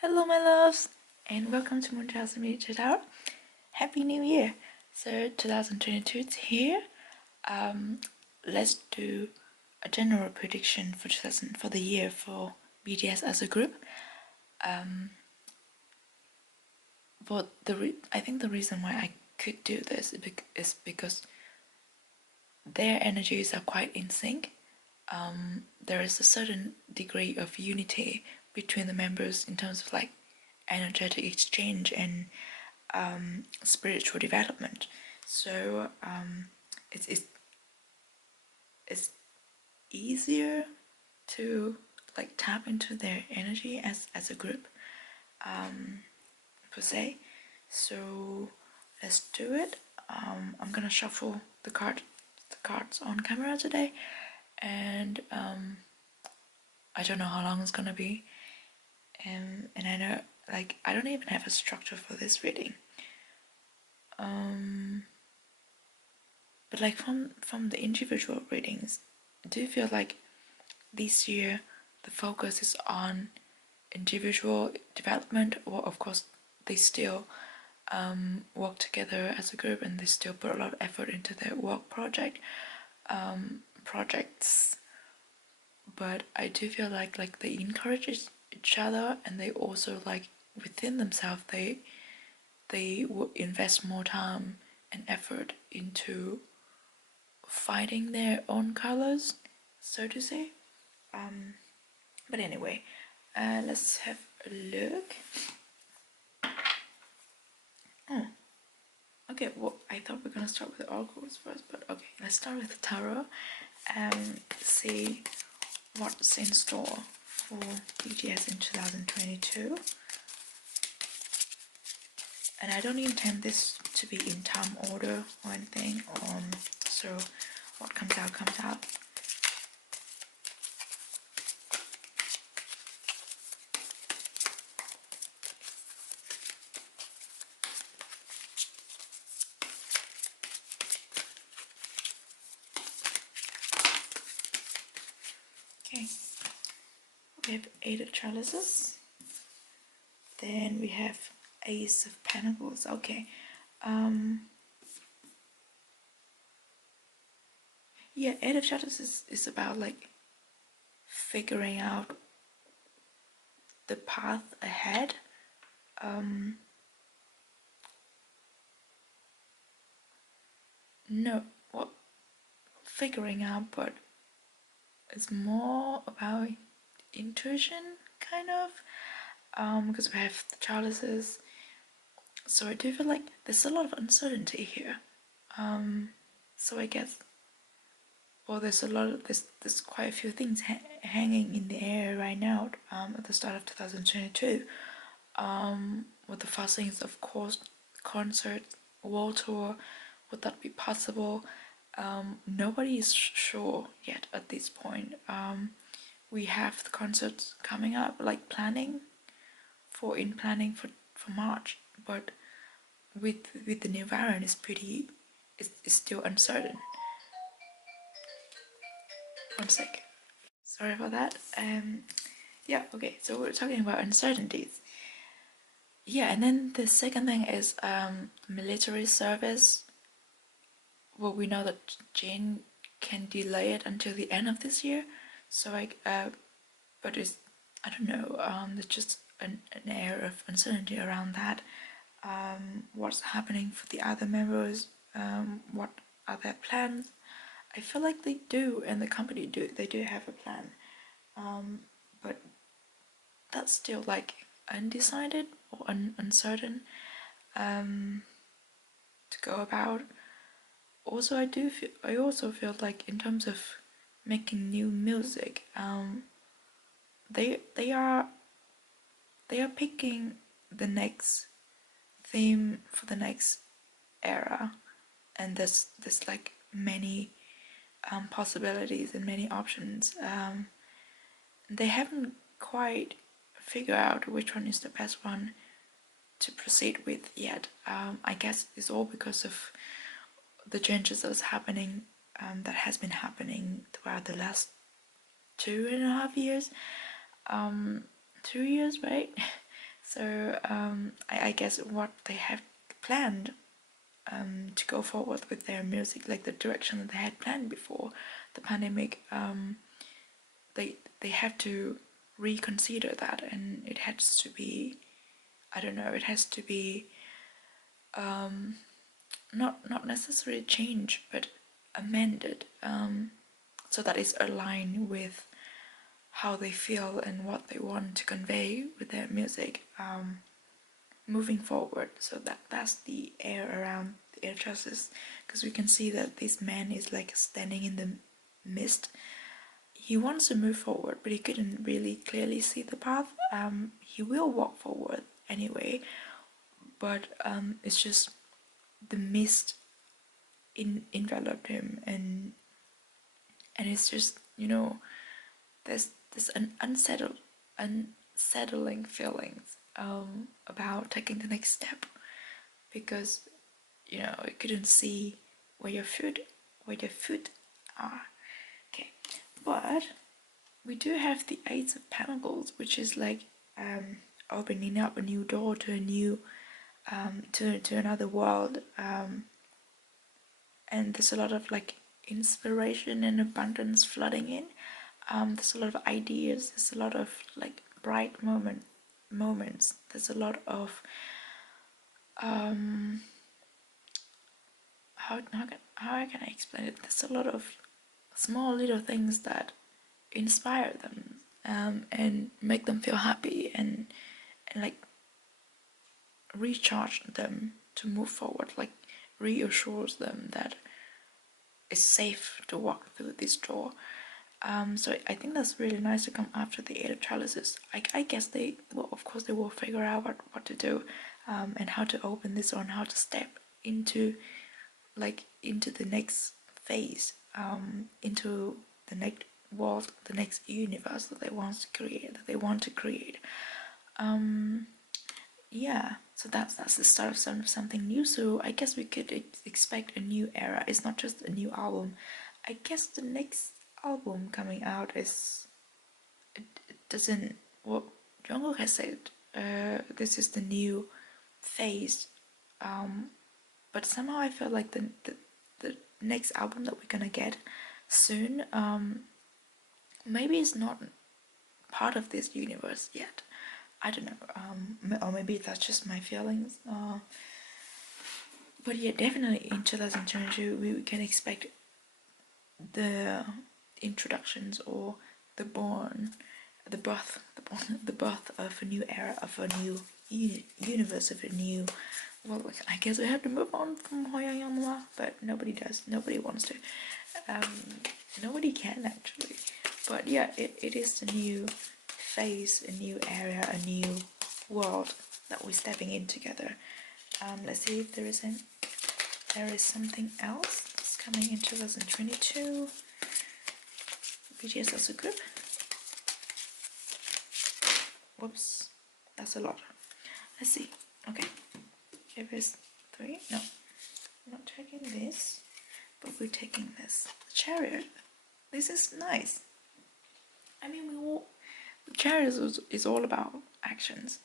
Hello my loves and welcome to MoonChild Serendipity Tarot. Happy New Year! So 2022 is here. Let's do a general prediction for the year for BTS as a group. But I think the reason why I could do this is because their energies are quite in sync. There is a certain degree of unity between the members in terms of like energetic exchange and spiritual development. So it's easier to like tap into their energy as a group, per se. So let's do it. I'm gonna shuffle the cards on camera today, and I don't know how long it's gonna be, and I know like I don't even have a structure for this reading. But like from the individual readings, do you feel like this year the focus is on individual development, or of course they still work together as a group and they still put a lot of effort into their work projects, but I do feel like they encourage each other, and they also like within themselves they will invest more time and effort into finding their own colors, so to say. But anyway, let's have a look. Oh, okay. Well, I thought we were gonna start with the oracles first, but okay, let's start with the tarot and see what's in store for BTS in 2022. And I don't intend this to be in time order or anything, so what comes out comes out. Okay, we have 8 of chalices, then we have Ace of Pentacles. Okay, yeah, 8 of chalices is about like figuring out the path ahead. No, what figuring out, but it's more about intuition, kind of, because we have the chalices. So I do feel like there's a lot of uncertainty here. So I guess, well, there's quite a few things hanging in the air right now. At the start of 2022, with the fussings, of course, concert, world tour, would that be possible? Nobody is sure yet at this point. We have the concerts coming up, like planning for March, but with the new variant is still uncertain. One sec. Sorry about that. Yeah, okay, so we're talking about uncertainties. Yeah, and then the second thing is military service. Well, we know that Jane can delay it until the end of this year, so but it's, I don't know, there's just an air of uncertainty around that. What's happening for the other members? What are their plans? I feel like they do, and the company they do have a plan, but that's still like undecided or uncertain to go about. Also, I also feel like in terms of making new music, they are picking the next theme for the next era, and there's like many possibilities and many options. They haven't quite figured out which one is the best one to proceed with yet. I guess it's all because of the changes that has been happening throughout the last 2.5 years. 2 years, right? So I guess what they have planned to go forward with their music, like the direction that they had planned before the pandemic, they have to reconsider that, and it has to be, I don't know, it has to be not necessarily changed, but amended, so that it's aligned with how they feel and what they want to convey with their music, moving forward. So that's the air around the air trusses, because we can see that this man is like standing in the mist. He wants to move forward, but he couldn't really clearly see the path. He will walk forward anyway, but it's just the mist enveloped him, and it's just, there's an unsettling feelings about taking the next step, because you couldn't see where your foot are. Okay, but we do have the Eight of Pentacles, which is like opening up a new door to a new to another world, and there's a lot of like inspiration and abundance flooding in. There's a lot of ideas, there's a lot of like bright moments, there's a lot of how can I explain it? There's a lot of small little things that inspire them, and make them feel happy, and like recharge them to move forward, like reassures them that it's safe to walk through this door. So I think that's really nice to come after the Eight of Chalices. I guess they will, of course, they will figure out what to do, and how to open this door, and how to step into the next phase, into the next world, the next universe that they want to create. Yeah, so that's the start of something new. So I guess we could expect a new era. It's not just a new album. I guess the next album coming out is, it doesn't, what Jungkook has said, this is the new phase, but somehow I feel like the next album that we're gonna get soon, maybe it's not part of this universe yet. I don't know, or maybe that's just my feelings. But yeah, definitely in 2022 we can expect the introductions, or the birth of a new era, of a new universe, of a new. Well, I guess we have to move on from Hoyoyonwa, but nobody does. Nobody wants to. Nobody can actually. But yeah, it is a new phase, a new area, a new world that we're stepping in together. Let's see if there is something else that's coming in 2022. BTS as a group. Whoops, that's a lot. Let's see. Okay, here is 3. No, I'm not taking this, but we're taking this. The Chariot. This is nice. I mean, the Chariot is all about actions.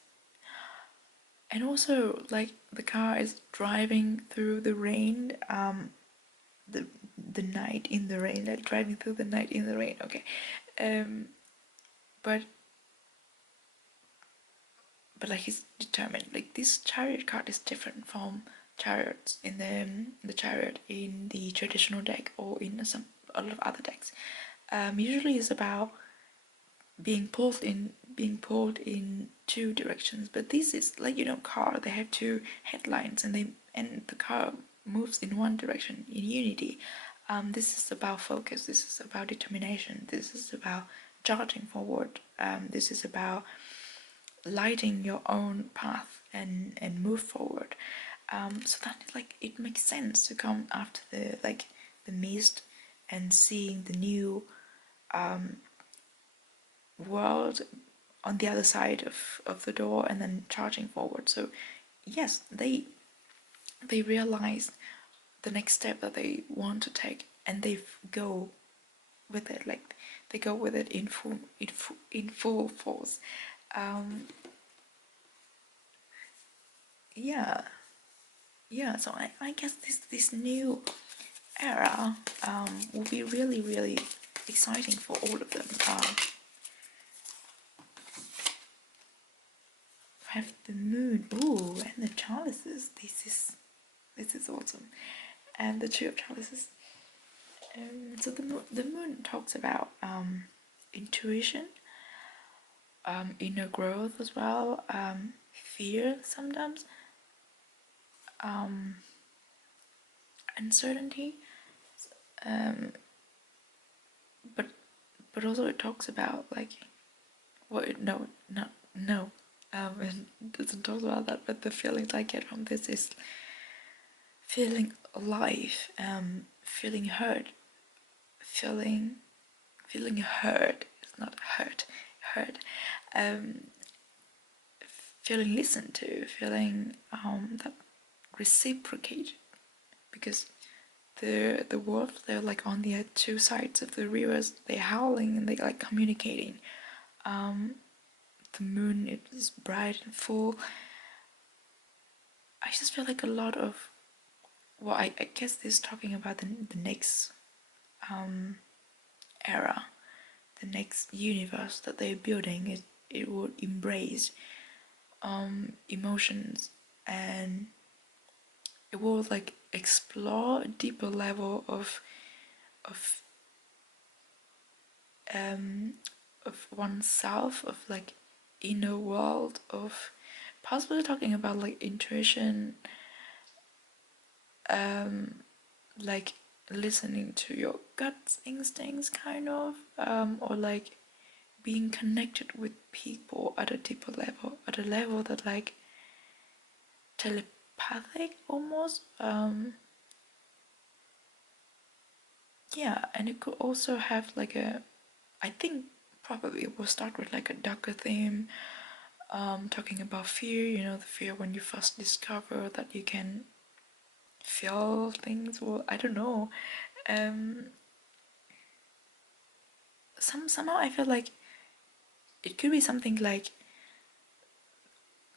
And also, like, the car is driving through the rain, the night in the rain, like driving through the night in the rain. Okay, but like, he's determined. Like, this Chariot card is different from chariots in the Chariot in the traditional deck, or in a lot of other decks. Usually it's about being pulled in two directions, but this is like, car, they have two headlines, and the car moves in one direction in unity. This is about focus, this is about determination, this is about charging forward, this is about lighting your own path and move forward. So that, like, it makes sense to come after the mist and seeing the new world on the other side of the door, and then charging forward. So yes, they realize the next step that they want to take, and they go with it. Like, they go with it in full force. yeah, yeah. So I guess this new era will be really, really exciting for all of them. Have the moon, ooh, and the chalices. This is awesome, and the two of chalices. So the moon talks about intuition, inner growth as well, fear sometimes, uncertainty, um, but also it talks about like no, it doesn't talk about that, but the feelings I get from this is feeling alive, feeling heard, feeling heard. It's not heard. Um, feeling listened to, feeling that reciprocate, because the wolves, they're like on the two sides of the rivers, they're howling and they're like communicating. The moon, it is bright and full. I just feel like a lot of, well, I guess this is talking about the next era, the next universe that they're building. It will embrace emotions, and it will like explore a deeper level of oneself, of like inner world, of possibly talking about like intuition, like listening to your gut instincts kind of, or like being connected with people at a deeper level, at a level that like telepathic almost. Yeah, and it could also have like I think probably it will start with like a darker theme, talking about fear, you know, the fear when you first discover that you can feel things, or I don't know. Um, somehow I feel like it could be something like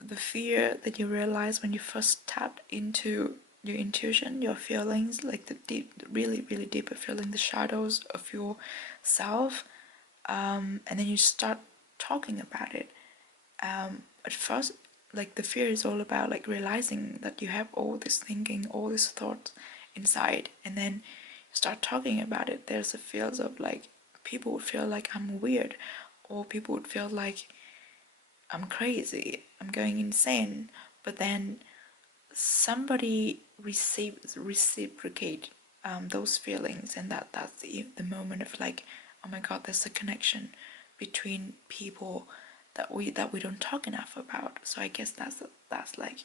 the fear that you realize when you first tapped into your intuition, your feelings, like the deep, really, really deeper feeling, the shadows of yourself, and then you start talking about it. At first, like the fear is all about like realizing that you have all this thinking, all this thought inside, and then you start talking about it. There's a feels of like people would feel like I'm weird, or people would feel like I'm crazy, I'm going insane. But then somebody reciprocate those feelings, and that's the moment of like, oh my god, there's a connection between people that we don't talk enough about. So I guess that's like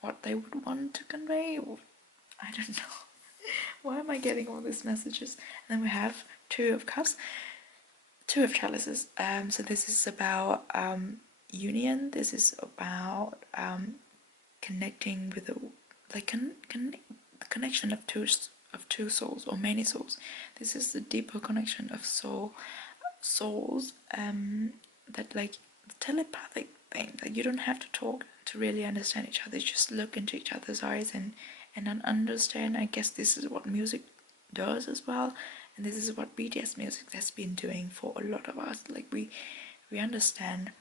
what they would want to convey, or I don't know. Why am I getting all these messages? And then we have two of cups, two of chalices. So this is about union. This is about connecting with the connection of two souls, or many souls. This is the deeper connection of souls, that like the telepathic thing, that you don't have to talk to really understand each other. Just look into each other's eyes and then understand. I guess this is what music does as well, and this is what BTS music has been doing for a lot of us. Like we understand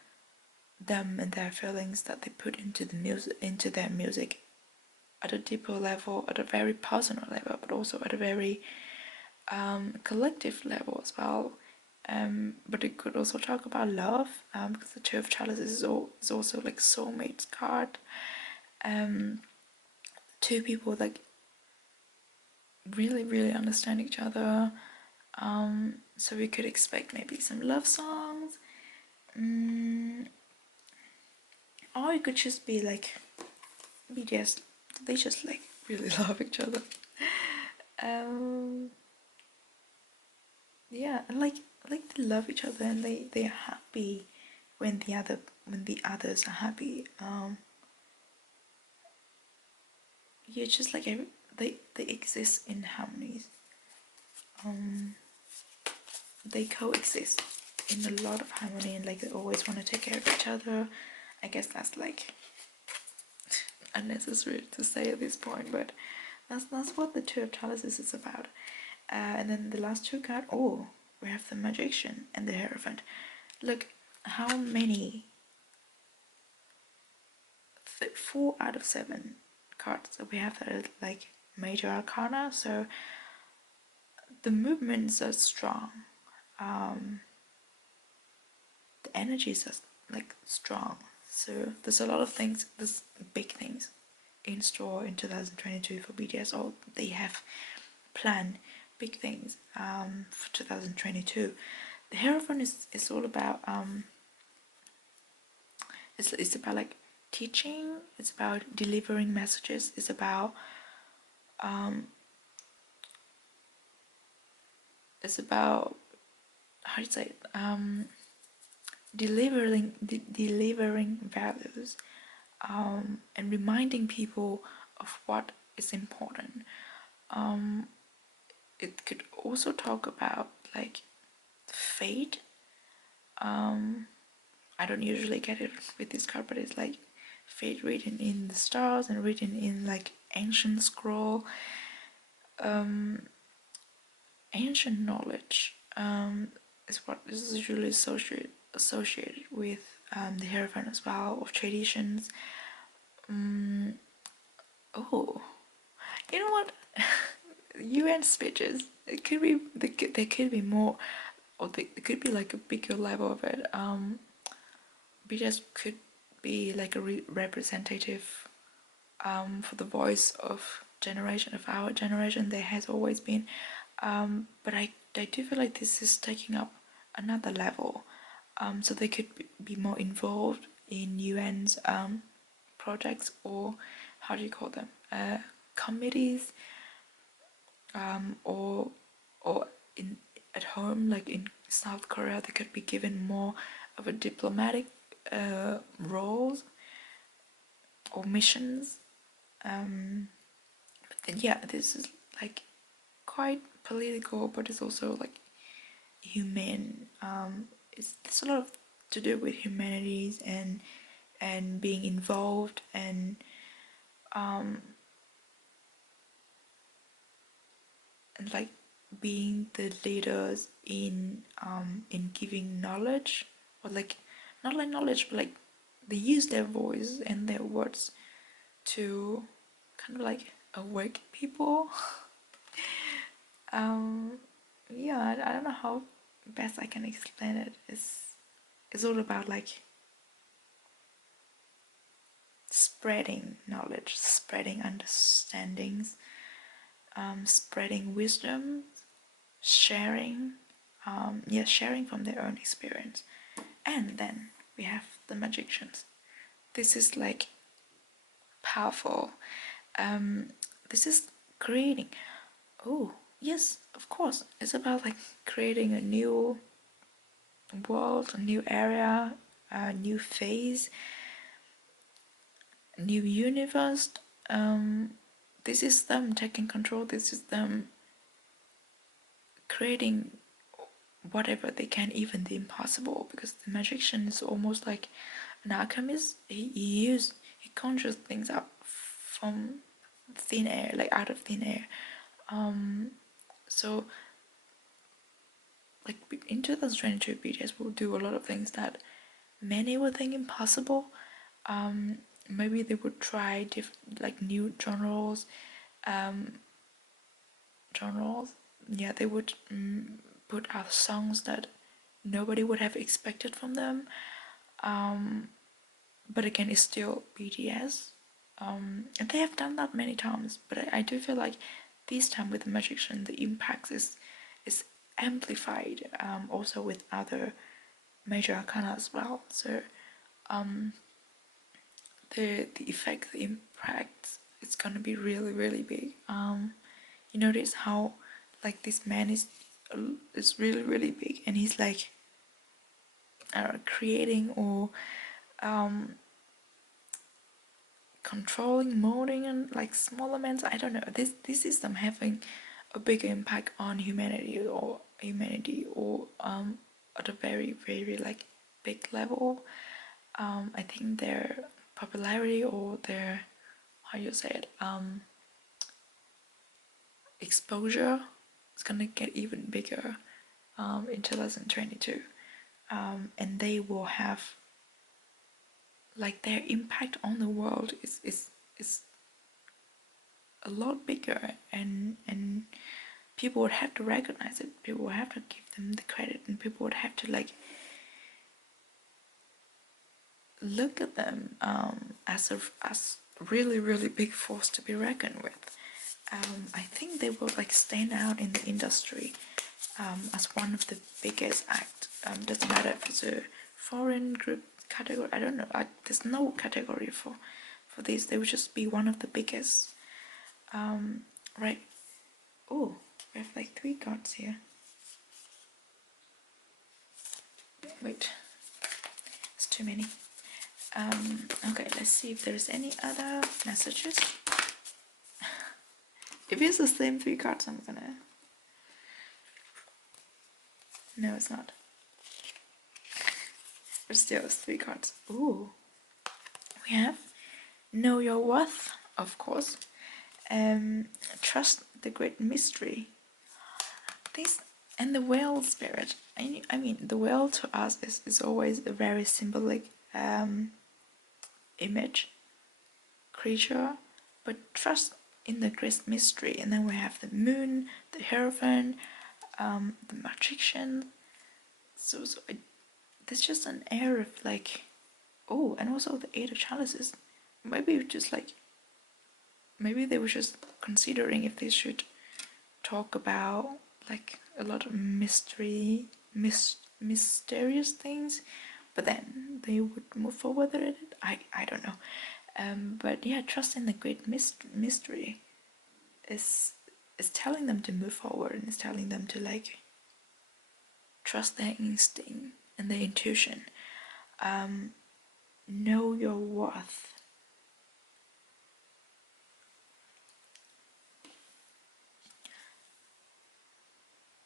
them and their feelings that they put into the music, into their music, at a deeper level, at a very personal level, but also at a very collective level as well. But it could also talk about love, because the Two of Chalices is also like soulmates card. Two people like really, really understand each other. So we could expect maybe some love songs. Or it could just be like BTS, they just like really love each other. Yeah, and like they love each other, and they are happy when the others are happy. Yeah, just like they exist in harmonies. They coexist in a lot of harmony, and like they always want to take care of each other. I guess that's like unnecessary to say at this point, but that's what the Two of Chalices is about. And then the last two cards, oh, we have the Magician and the Hierophant. Look, how many? 4 out of 7 cards that we have that are like major arcana, so the movements are strong. The energies are like strong. So there's a lot of things, there's big things in store in 2022 for BTS, or they have planned big things for 2022. The Hierophant is all about it's about like teaching, it's about delivering messages, it's about how do you say it? Delivering values, and reminding people of what is important. It could also talk about like fate. I don't usually get it with this card, but it's like fate written in the stars and written in like ancient scroll. Ancient knowledge is what is usually associated with the Hierophant as well, of traditions. Oh, you know what? UN speeches. It could be there could be more, or it could be like a bigger level of it. BTS could be like a representative for the voice of our generation. There has always been, but I do feel like this is taking up another level. So they could be more involved in UN's projects, or how do you call them, committees, or in at home, like in South Korea, they could be given more of a diplomatic roles or missions. But then, yeah, this is like quite political, but it's also like human. There's a lot of to do with humanities and being involved and like being the leaders in giving knowledge, or like not like knowledge, but like they use their voice and their words to kind of like awake people. Yeah, I don't know how best I can explain it. It's all about like spreading knowledge, spreading understandings, spreading wisdom, sharing, sharing from their own experience. And then we have the magicians. This is like powerful. This is creating. Oh, yes, of course. It's about like creating a new world, a new area, a new phase, a new universe. This is them taking control. This is them creating whatever they can, even the impossible, because the magician is almost like an alchemist. He conjures things up from thin air, like out of thin air. So like in 2022, BTS will do a lot of things that many would think impossible. Maybe they would try like new genres. Yeah, they would put out songs that nobody would have expected from them. But again, it's still BTS. And they have done that many times, but I do feel like this time with the Magician, the impact is amplified, also with other major arcana as well. So the effect, the impact, it's gonna be really really big. You notice how like this man is really really big, and he's like creating or controlling, molding, and like small elements. I don't know. This is them having a big impact on humanity or at a very very like big level. I think their popularity or their how you say it, exposure is gonna get even bigger in 2022, and they will have like their impact on the world is a lot bigger, and people would have to recognize it, people would have to give them the credit, and people would have to like look at them as really really big force to be reckoned with. I think they will like stand out in the industry as one of the biggest act. Doesn't matter if it's a foreign group category, I don't know, there's no category for this, they would just be one of the biggest. Right. Oh, we have like 3 cards here. Wait, it's too many. Okay, let's see if there's any other messages. If it's the same 3 cards, I'm gonna... No, it's not. But still, it's 3 cards. Ooh. We have Know Your Worth, of course. Trust the Great Mystery. This and the whale spirit. I mean, the whale to us is always a very symbolic image, creature, but trust in the great mystery. And then we have the moon, the hierophant, the magician. So there's just an air of like, oh, and also the 8 of chalices. Maybe just like, maybe they were just considering if they should talk about like a lot of mysterious things, but then they would move forward with it. I don't know, but yeah, trust in the great mystery is telling them to move forward, and is telling them to like trust their instinct and their intuition. Know your worth.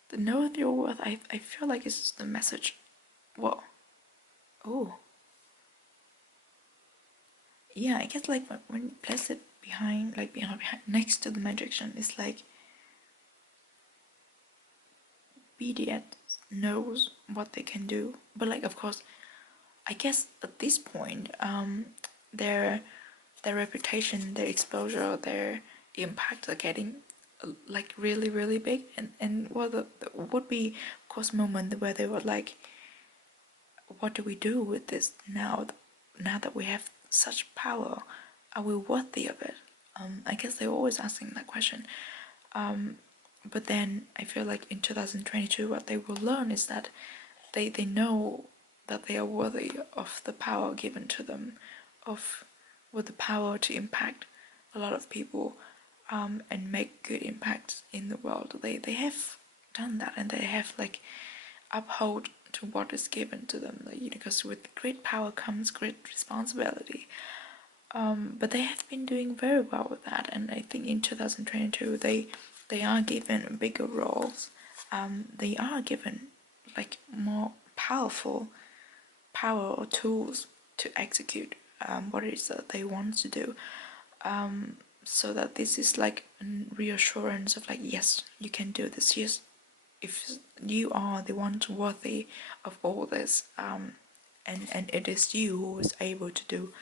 The know your worth, I feel like it's the message. Whoa. Oh. Yeah, I guess like when you place it behind, like behind next to the magician, it's like BTS knows what they can do. But like, of course, I guess at this point, their reputation, their exposure, their impact are getting like really really big, and well, the would be of course moment where they were like, what do we do with this now that we have such power? Are we worthy of it? I guess they're always asking that question. But then I feel like in 2022 what they will learn is that they know that they are worthy of the power given to them, with the power to impact a lot of people, and make good impacts in the world. They have done that, and they have like uphold to what is given to them, because with great power comes great responsibility. But they have been doing very well with that, and I think in 2022 they are given bigger roles. They are given like more powerful power or tools to execute what it is that they want to do. So that this is like a reassurance of like, yes, you can do this. Yes, if you are the one worthy of all this, and it is you who is able to do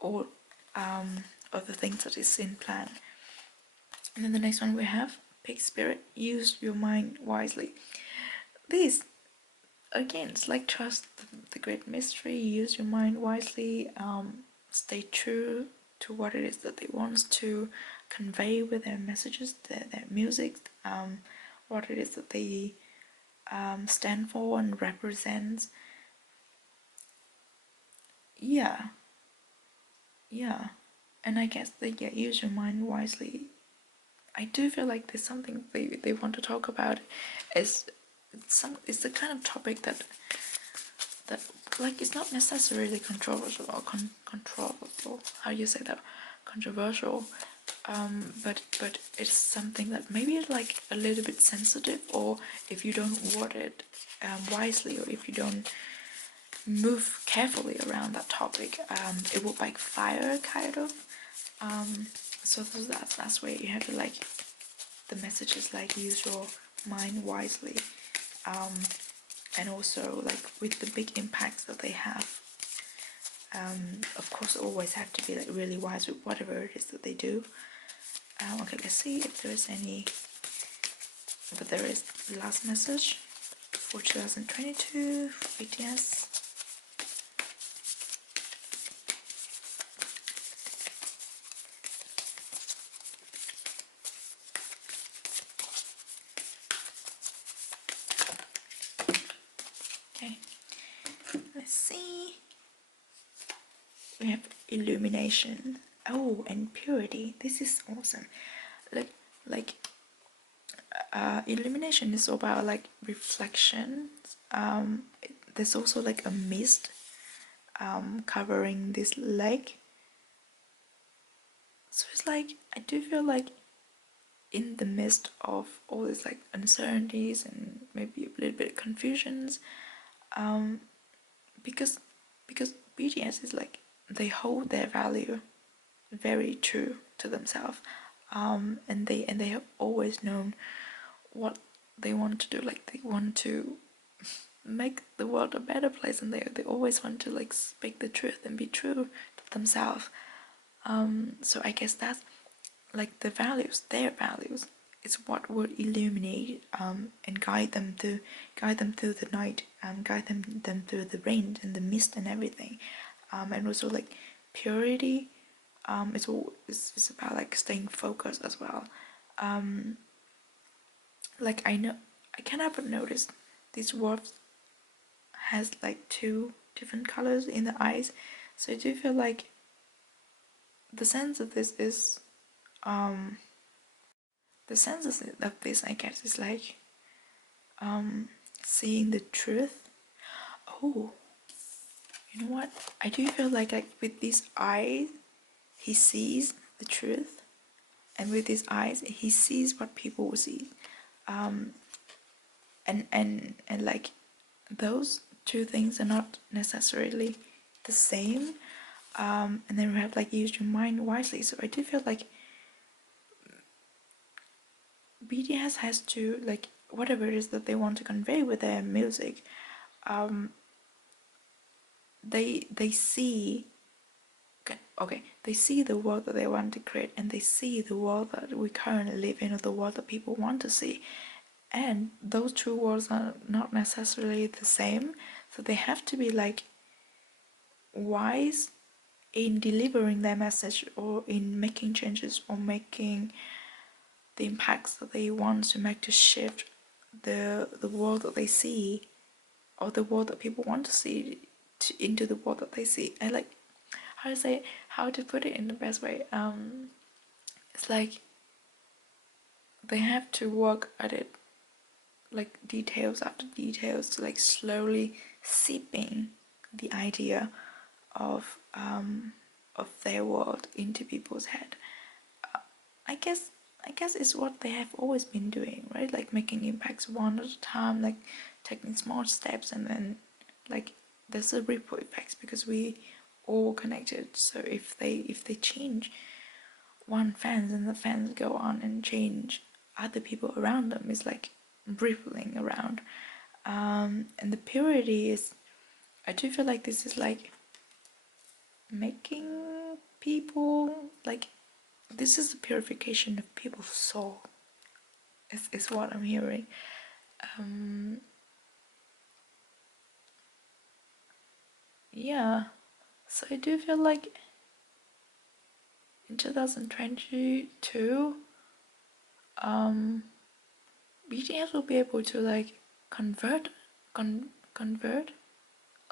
all of the things that is in plan. And then the next one we have Pig Spirit. Use your mind wisely. This again, it's like trust the great mystery. Use your mind wisely. Stay true to what it is that they want to convey with their messages, their music, what it is that they stand for and represent. Yeah, and I guess they use your mind wisely. I do feel like there's something they want to talk about. It's the kind of topic that like it's not necessarily controversial or controversial. How do you say that? Controversial. But it's something that maybe is like a little bit sensitive, or if you don't word it wisely, or if you don't move carefully around that topic, it will backfire kind of. So that's where you have to like, the message is like, use your mind wisely, and also like with the big impacts that they have. Of course, always have to be like really wise with whatever it is that they do. Okay, let's see if there's any. But there is the last message for 2022 for BTS. Okay, let's see. We have illumination. Oh, and purity. This is awesome. Like illumination is about like reflection. There's also like a mist covering this lake. So it's like, I do feel like in the midst of all these like uncertainties and maybe a little bit of confusions, because BTS is like, they hold their value very true to themselves, and they have always known what they want to do. Like, they want to make the world a better place, and they always want to like speak the truth and be true to themselves. So I guess that's like the values, their values, is what would illuminate and guide them through the night, guide them through the rain and the mist and everything, and also like purity. It's about like staying focused as well. Like I cannot but notice these wolves has like two different colors in the eyes, so I do feel like the sense of this is the sense of this, I guess, is like seeing the truth. Oh, you know what? I do feel like with these eyes, he sees the truth, and with his eyes, he sees what people will see. And like those two things are not necessarily the same. And then we have like use your mind wisely. So I do feel like BTS has to like whatever it is that they want to convey with their music. They see, okay, they see the world that they want to create, and they see the world that we currently live in, or the world that people want to see. And those two worlds are not necessarily the same, so they have to be like wise in delivering their message, or in making changes, or making the impacts that they want to make to shift the world that they see, or the world that people want to see, into the world that they see. And like, how to put it in the best way, it's like they have to work at it, like details after details, to like slowly seeping the idea of their world into people's head. I guess it's what they have always been doing, right? Like making impacts one at a time, like taking small steps, and then like there's a ripple effects, because we all connected. So if they change one fans, and the fans go on and change other people around them, is like rippling around. And the purity is, I do feel like this is like making people like, this is the purification of people's soul, is what I'm hearing. Yeah, so I do feel like in 2022, BTS will be able to like convert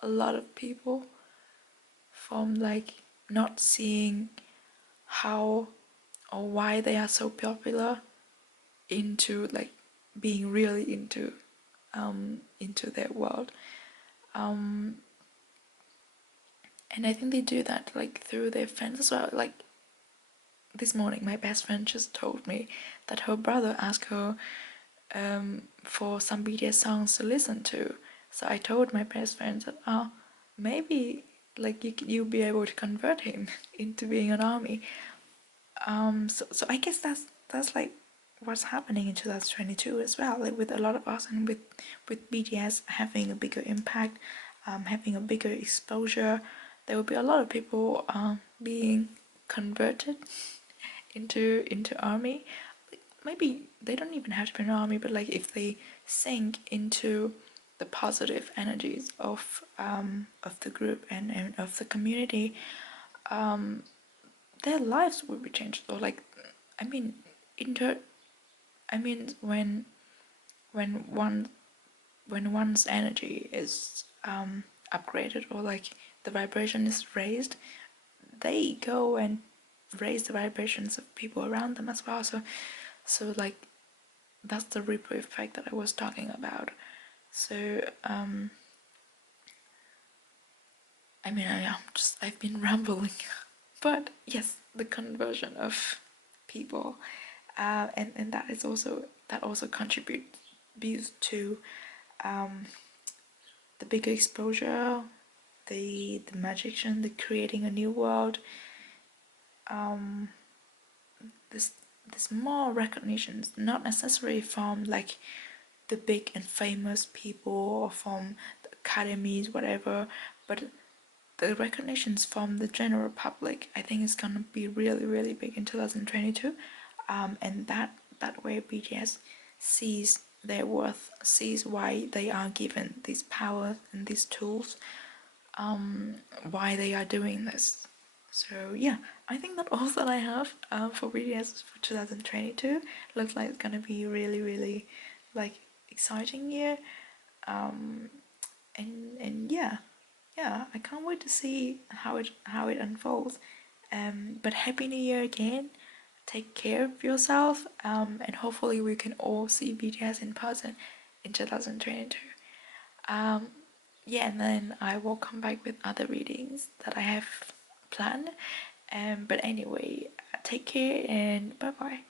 a lot of people from like not seeing how or why they are so popular, into like being really into their world. And I think they do that like through their friends as well. Like this morning, my best friend just told me that her brother asked her for some BTS songs to listen to. So I told my best friend that, oh, maybe like you'll be able to convert him into being an army. So I guess that's like what's happening in 2022 as well, like with a lot of us, and with BTS having a bigger impact, having a bigger exposure. There will be a lot of people being converted into army. Maybe they don't even have to be an army, but like if they sink into the positive energies of the group and of the community, their lives will be changed. Or like, I mean, inter I mean when one when one's energy is upgraded, or like the vibration is raised, they go and raise the vibrations of people around them as well. So like that's the ripple effect that I was talking about. So I mean, I've been rambling, but yes, the conversion of people, and that also contributes to the bigger exposure, the magician, the creating a new world. This this more recognitions, not necessarily from like the big and famous people or from the academies, whatever, but the recognitions from the general public, I think, is gonna be really, really big in 2022, and that way BTS sees their worth, sees why they are given these powers and these tools, why they are doing this. So yeah, I think that all that I have for BTS for 2022. Looks like it's gonna be really, really like exciting year, and yeah, I can't wait to see how it unfolds. But happy New Year again. Take care of yourself. And hopefully we can all see BTS in person in 2022. Um, yeah, and then I will come back with other readings that I have planned. But anyway, take care and bye bye.